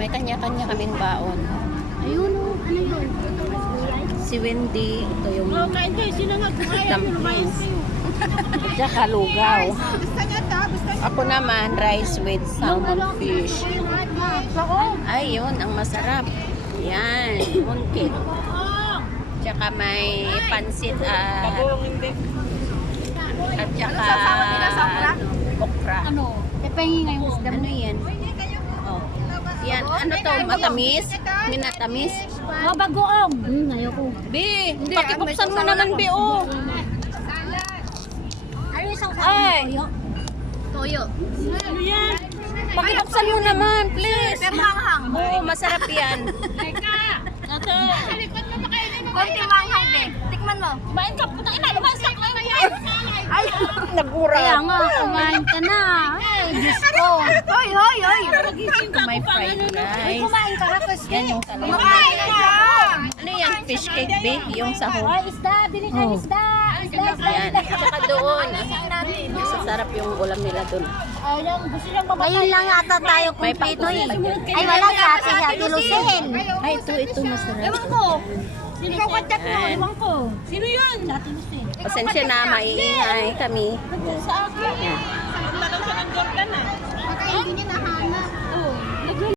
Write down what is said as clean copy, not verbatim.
May kanya-kanya kaming baon. Ayun o, ano yun? Si Wendy, ito yung Kain kayo, sino nga kumain? dumplings. Tsaka lugaw. Ako naman, rice with salmon fish. Ay, yun, ang masarap. Yan, mooncake. Tsaka may pansit at tsaka okra. Ano? Ipahingi nga yung isda mo. Ano yan? Oh. Yan, ano to? Matamis? Minatamis? Oh, bagoong. Ayoko. Bi, pakibuksan mo naman, Bi, oh. Ano isang Ay. Toyo. Ano yan? Pakibuksan mo naman, please. Pero hanghang. Oo, masarap yan. Ate. Konti manghang, be. Tikman mo. Kumain ka, putang ina, lumayas ka, kumain ka. Ay, Nagura. kaya nga, kumain ka na. Ay, Diyos ko. Hoy, hoy, hoy. May fried rice. Kumain ka na, kasi. Yan yung salmon. Kumain ka. Ano yung fish cake, Bi? Yung sahog. Ay, isda. Bili ka ng isda. Isda. Yan. Tsaka doon. Masarap yung ulam nila doon. Ayun, gusto niyang mamatay. Ngayon lang ata tayo May kumpleto eh. pangkumpleto. Ay, wala sa ating Ate Lucen. Ay, ito masarap. Ewan ko. Sino ka WhatsApp mo? Yan. Ewan ko. Sino yun? Dati gusto eh. Pasensya na, maiingay kami. Sa akin. Yan. Nagtanong siya ng Jordan ah. Baka hindi niya nahanap.